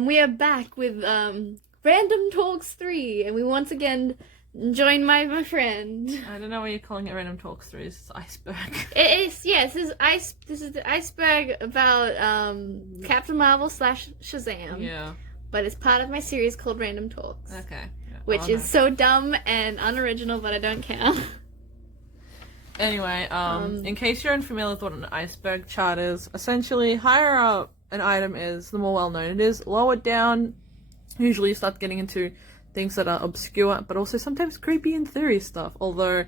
We are back with Random Talks 3, and we once again join my friend. I don't know why you're calling it Random Talks 3. It's Iceberg. It is, yes. This is the Iceberg about Captain Marvel / Shazam. Yeah. But it's part of my series called Random Talks. Okay. Yeah. Which is so dumb and unoriginal, but I don't care. Anyway, in case you're unfamiliar with what an iceberg chart is, essentially, higher up an item is, the more well-known it is. Lower down, usually you start getting into things that are obscure, but also sometimes creepy in theory stuff, although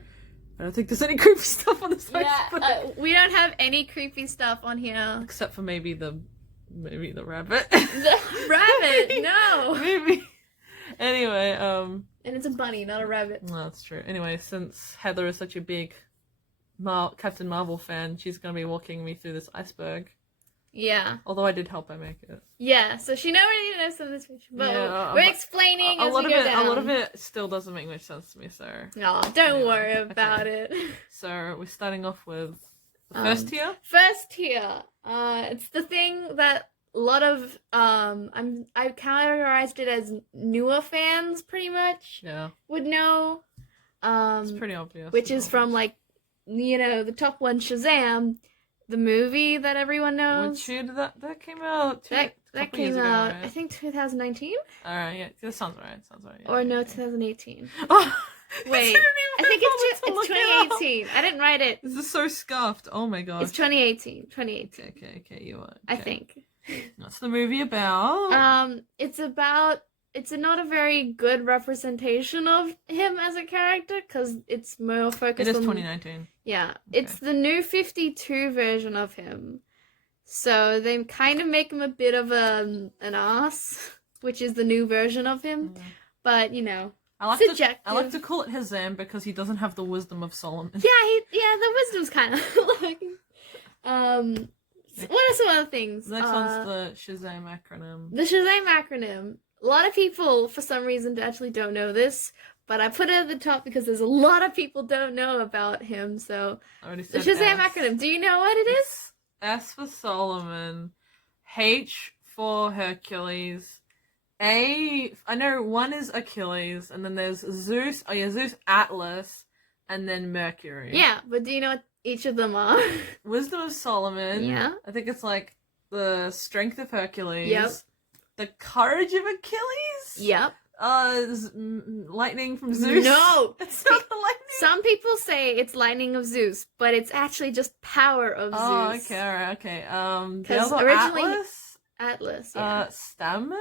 I don't think there's any creepy stuff on this iceberg. We don't have any creepy stuff on here. Except for maybe the rabbit. The rabbit, no! Maybe. Anyway, And it's a bunny, not a rabbit. Well, that's true. Anyway, since Heather is such a big Captain Marvel fan, she's gonna be walking me through this iceberg. Yeah. Although I did help her make it. Yeah, so she already knows some of this, but we're explaining as we go down. A lot of it still doesn't make much sense to me, so... No, don't worry about it. So, we're starting off with the first tier? First tier. It's the thing that a lot of, I've categorized it as newer fans, pretty much. Yeah. Would know. It's pretty obvious. Which is from, like, you know, the top one, Shazam, the movie that everyone knows. Which year did that came out? That came out, right? I think 2019? Alright, yeah, that sounds right. Yeah, or no, 2018. Oh, wait, I think it's 2018. I didn't write it. This is so scuffed. Oh my gosh. It's 2018. 2018. Okay, you are. Okay. I think. What's the movie about? It's not a very good representation of him as a character, because it's more focused on... It is 2019. Yeah. Okay. It's the new 52 version of him. So they kind of make him a bit of an ass, which is the new version of him. But, you know, I like to call it Shazam because he doesn't have the wisdom of Solomon. Yeah, the wisdom's kind of like... what are some other things? Next one's the Shazam acronym. The Shazam acronym. A lot of people, for some reason, actually don't know this, but I put it at the top because there's a lot of people don't know about him, so... The Shazam acronym. Do you know what it is? S for Solomon, H for Hercules, I know one is Achilles, and then there's Zeus, Zeus, Atlas, and then Mercury. Yeah, but do you know what each of them are? Wisdom of Solomon. Yeah. I think it's like the strength of Hercules. Yep. The courage of Achilles? Yep. Lightning from Zeus? No! It's not the lightning? Some people say it's lightning of Zeus, but it's actually just power of Zeus. Oh, okay, alright, okay. The other originally... Atlas, yeah. Stamina?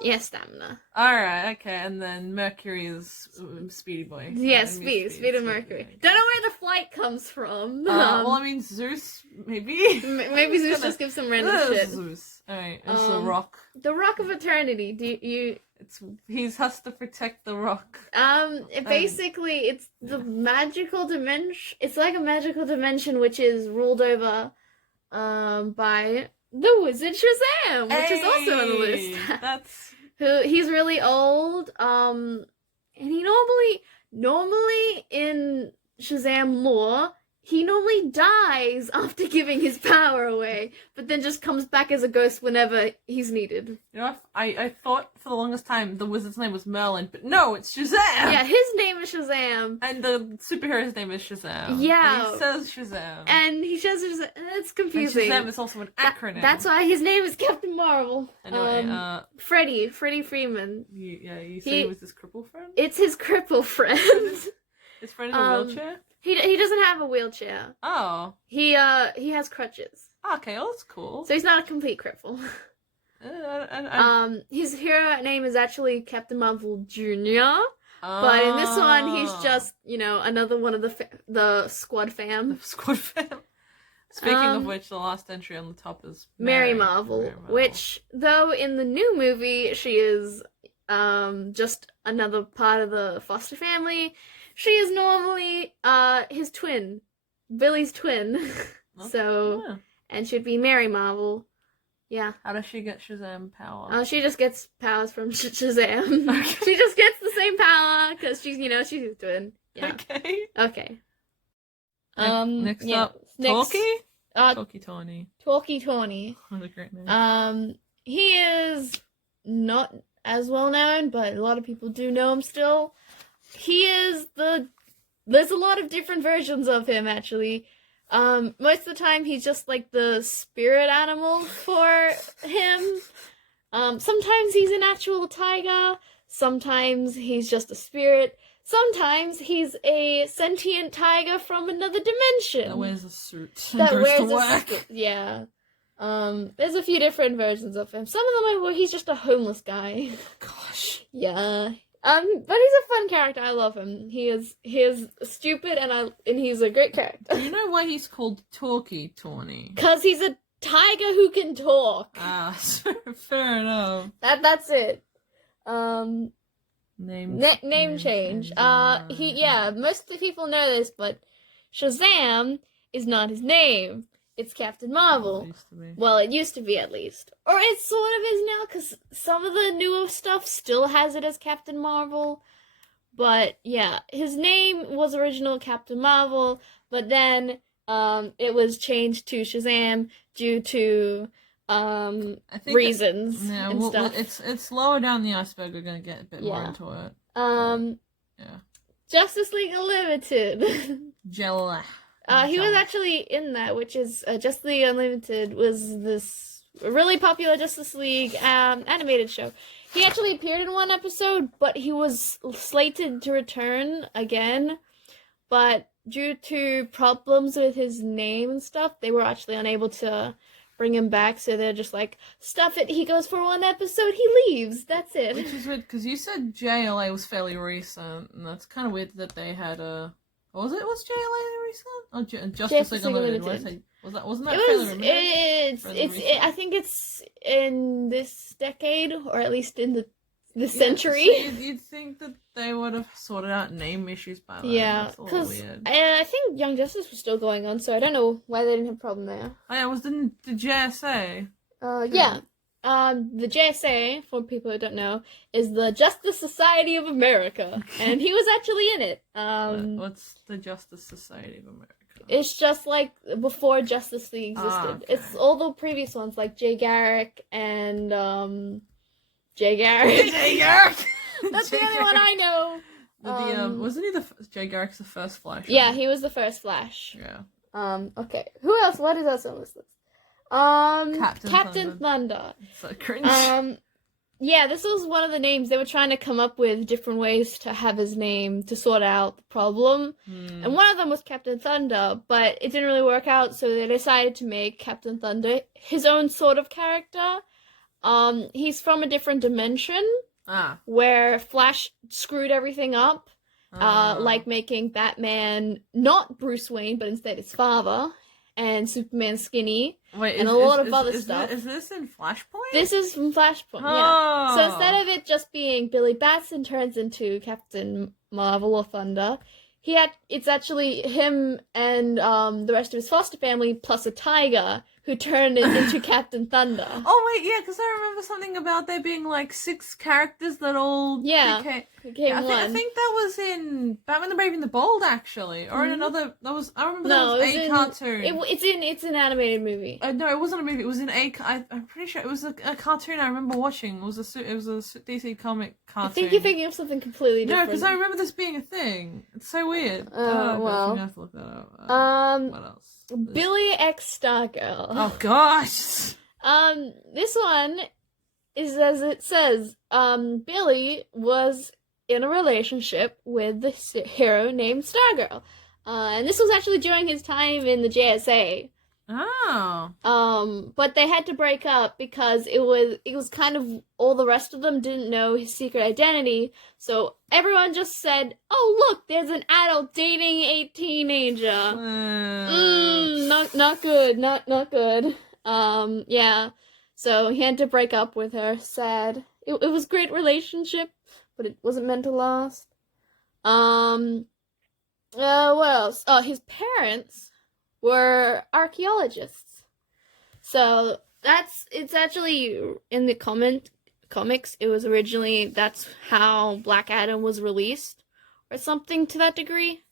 Yeah, stamina. Alright, okay, and then Mercury is Speedy Boy. Yeah, speed of Mercury. Okay. Don't know where the flight comes from. Well, I mean, Zeus, maybe? Maybe Zeus just gives some random shit. Zeus. Alright, it's the rock. The Rock of Eternity, He has to protect the rock. Basically, it's the magical dimension. It's like a magical dimension which is ruled over, by the Wizard Shazam, which is also on the list. He's really old, and he normally in Shazam lore, he normally dies after giving his power away, but then just comes back as a ghost whenever he's needed. You know, I thought for the longest time the wizard's name was Merlin, but no, it's Shazam! Yeah, his name is Shazam. And the superhero's name is Shazam. Yeah. And he says Shazam. And he says Shazam. It's confusing. And Shazam is also an acronym. That's why his name is Captain Marvel. Anyway, Freddie Freeman. You say he was his cripple friend? It's his cripple friend. His friend in a wheelchair? He doesn't have a wheelchair. Oh. He has crutches. Okay, well, that's cool. So he's not a complete cripple. His hero name is actually Captain Marvel Jr. But in this one, he's just, you know, another one of the squad fam. Squad fam. Speaking of which, the last entry on the top is Mary Marvel, which, though in the new movie, she is just another part of the foster family. She is normally his twin, Billy's twin. And she'd be Mary Marvel. Yeah. How does she get Shazam power? She just gets powers from Shazam. Okay. She just gets the same power because she's his twin. Yeah. Okay. Next up, Talkie? Talkie Tawny. Talkie Tawny. What a great name. He is not as well known, but a lot of people do know him still. There's a lot of different versions of him, actually. Most of the time he's just like the spirit animal for him. Sometimes he's an actual tiger, sometimes he's just a spirit, sometimes he's a sentient tiger from another dimension. That wears a suit. That goes wears to a work. suit, yeah. There's a few different versions of him. Some of them are where he's just a homeless guy. Gosh. Yeah. But he's a fun character. I love him. He is stupid and he's a great character. Do you know why he's called Talkie Tawny? 'Cause he's a tiger who can talk. Ah, fair enough. That's it. Name change. Most of the people know this, but Shazam is not his name. It's Captain Marvel. Well, it used to be, at least. Or it sort of is now, because some of the newer stuff still has it as Captain Marvel. But, yeah, his name was original Captain Marvel, but then it was changed to Shazam due to reasons and stuff. It's lower down the iceberg. We're going to get a bit more into it. Yeah. Justice League Unlimited. Jelly. He was actually in that, which is Justice League Unlimited was this really popular Justice League animated show. He actually appeared in one episode, but he was slated to return again. But due to problems with his name and stuff, they were actually unable to bring him back. So they're just like, stuff it. He goes for one episode, he leaves. That's it. Which is weird, because you said JLA was fairly recent, and that's kind of weird that they had a... Was JLA recent? Oh, Justice League Unlimited. Wasn't that fairly limited? I think it's in this decade, or at least in this century. So you'd think that they would have sorted out name issues by then. Yeah, because I think Young Justice was still going on, so I don't know why they didn't have a problem there. Oh yeah, was the JSA? Yeah. The JSA, for people who don't know, is the Justice Society of America, and he was actually in it. What's the Justice Society of America? It's just like before Justice League existed. Okay. It's all the previous ones, like Jay Garrick and Jay Garrick. Jay Garrick. That's the only one I know. Wasn't he Jay Garrick's the first Flash? Yeah, he was the first Flash. Yeah. Okay. Who else? What is else on this list? Captain Thunder. So cringe. Yeah, this was one of the names. They were trying to come up with different ways to have his name to sort out the problem. And one of them was Captain Thunder, but it didn't really work out, so they decided to make Captain Thunder his own sort of character. He's from a different dimension where Flash screwed everything up, like making Batman not Bruce Wayne, but instead his father, and Superman skinny. Wait, and a lot of other stuff. Is this in Flashpoint? This is from Flashpoint, yeah. So instead of it just being Billy Batson turns into Captain Marvel or Thunder, it's actually him and the rest of his foster family plus a tiger who turned into Captain Thunder. Oh wait, yeah, because I remember something about there being like 6 characters that all became one. I think that was in Batman the Brave and the Bold, actually, or in another. I remember that was a cartoon. It's an animated movie. No, it wasn't a movie. It was in I'm pretty sure it was a cartoon. I remember watching. It was a DC comic cartoon. I think you're thinking of something completely different. No, because I remember this being a thing. It's so weird. Well, you have to look that up. What else? Billy X Stargirl. Oh gosh. This one is as it says. Billy was in a relationship with this hero named Stargirl. And this was actually during his time in the JSA. Oh. But they had to break up because it was kind of all the rest of them didn't know his secret identity. So everyone just said, "Oh, look, there's an adult dating a teenager." Not good. Not good. Yeah. So he had to break up with her. Sad. It was a great relationship, but it wasn't meant to last. What else? Oh, his parents were archaeologists. So it's actually in the comics. It was originally, that's how Black Adam was released, or something to that degree.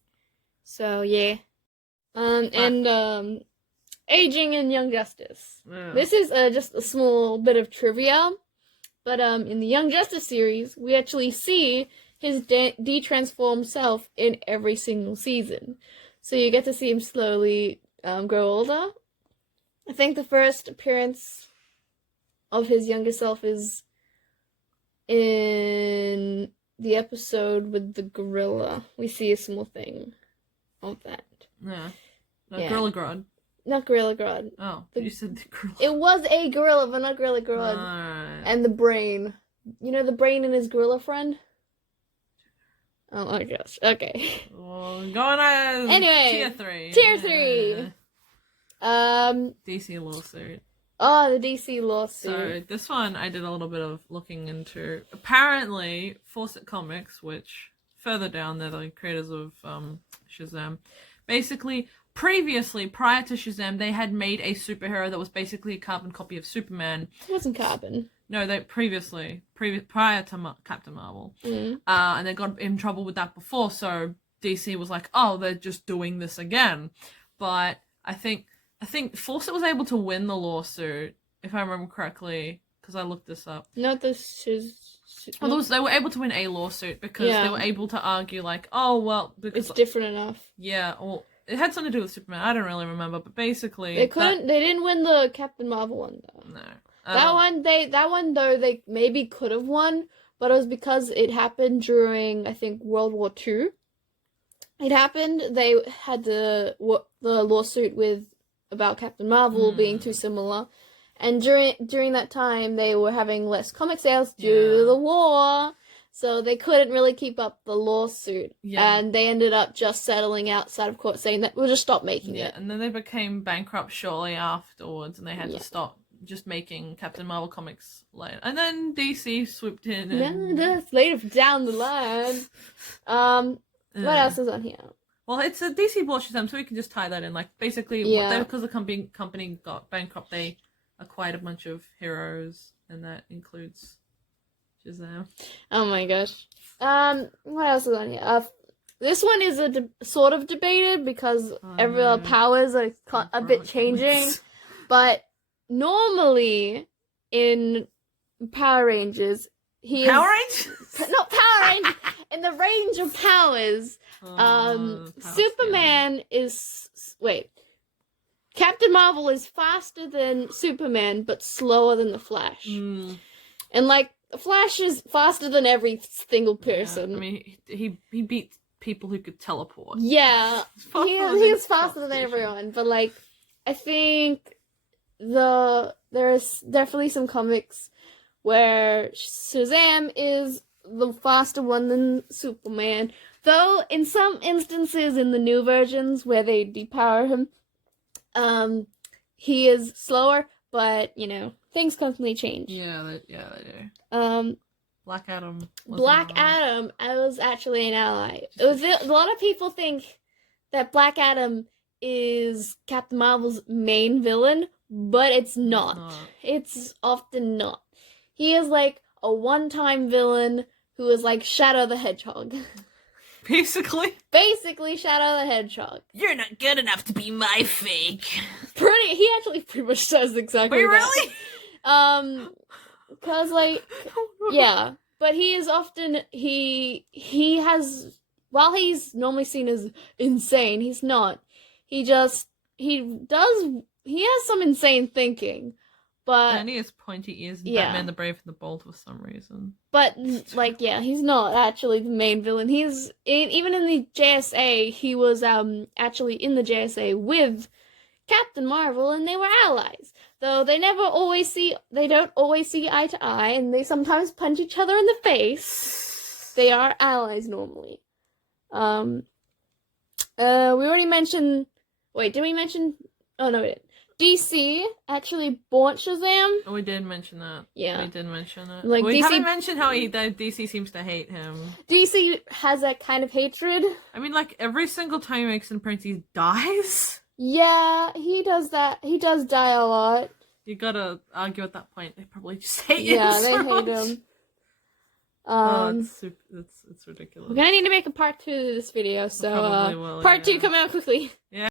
So yeah. Aging in Young Justice. Yeah. This is just a small bit of trivia. But in the Young Justice series, we actually see his de-transformed self in every single season. So you get to see him slowly grow older. I think the first appearance of his younger self is in the episode with the gorilla. We see a small thing of that. Yeah. Yeah. Gorilla Grodd. Not Gorilla Grodd. Oh, you said the gorilla. It was a gorilla, but not Gorilla Grodd. Alright. And the brain. You know the brain and his gorilla friend? Oh my gosh. Okay. Well, going on. Anyway. Tier 3. Tier 3. DC lawsuit. Oh, the DC lawsuit. So this one I did a little bit of looking into. Apparently, Fawcett Comics, which further down they're the creators of Shazam, basically previously, prior to Shazam, they had made a superhero that was basically a carbon copy of Superman. It wasn't carbon. No, they prior to Captain Marvel, and they got in trouble with that before. So DC was like, "Oh, they're just doing this again." But I think Fawcett was able to win the lawsuit, if I remember correctly, because I looked this up. Not the They were able to win a lawsuit because they were able to argue like, "Oh, well, because it's different enough." Yeah, well, it had something to do with Superman. I don't really remember, but basically they didn't win the Captain Marvel one though. No. That one though they maybe could have won, but it was because it happened during, I think, World War II. It happened. They had the lawsuit about Captain Marvel being too similar, and during that time they were having less comic sales due to the war, so they couldn't really keep up the lawsuit, and they ended up just settling outside of court, saying that we'll just stop making it. And then they became bankrupt shortly afterwards, and they had to stop just making Captain Marvel comics later. And then DC swooped in. And... that's later down the line. What else is on here? Well, it's a DC bought Shazam, so we can just tie that in. Like, basically, because the company got bankrupt, they acquired a bunch of heroes, and that includes Shazam. Oh my gosh. What else is on here? This one is sort of debated because every powers are a bit changing, but normally in Power Rangers, Power Rangers? Not Power Rangers. In the range of powers, Superman is Captain Marvel is faster than Superman, but slower than the Flash. And like the Flash is faster than every single person. Yeah, I mean, he beat people who could teleport. Yeah, he's faster than everyone. But like, I think there is definitely some comics where Shazam is the faster one than Superman. Though in some instances in the new versions where they depower him, he is slower, but you know, things constantly change. Yeah, they do. Black Adam. Was actually an ally. It was a lot of people think that Black Adam is Captain Marvel's main villain, but it's not. It's often not. He is like a one-time villain who is like Shadow the Hedgehog. Basically Shadow the Hedgehog. You're not good enough to be my fake. He actually pretty much says exactly that. Really? Cause like, yeah. But he is often, he while he's normally seen as insane, he's not. He has some insane thinking. But and he has pointy ears in Batman the Brave and the Bold for some reason. But like, he's not actually the main villain. He's even in the JSA. He was actually in the JSA with Captain Marvel, and they were allies. Though they don't always see eye to eye, and they sometimes punch each other in the face. They are allies normally. We already mentioned. Wait, did we mention? Oh no, we didn't. DC actually bought Shazam. Oh, we did mention that. Yeah. We did mention it. Like, we DC... haven't mentioned how DC seems to hate him. DC has that kind of hatred. I mean, like, every single time he makes an appearance, he dies. Yeah, he does that. He does die a lot. You gotta argue at that point. They probably just hate him. Yeah, they hate him. It's ridiculous. We're gonna need to make a part 2 to this video, so Probably will, part 2 come out quickly. Yeah.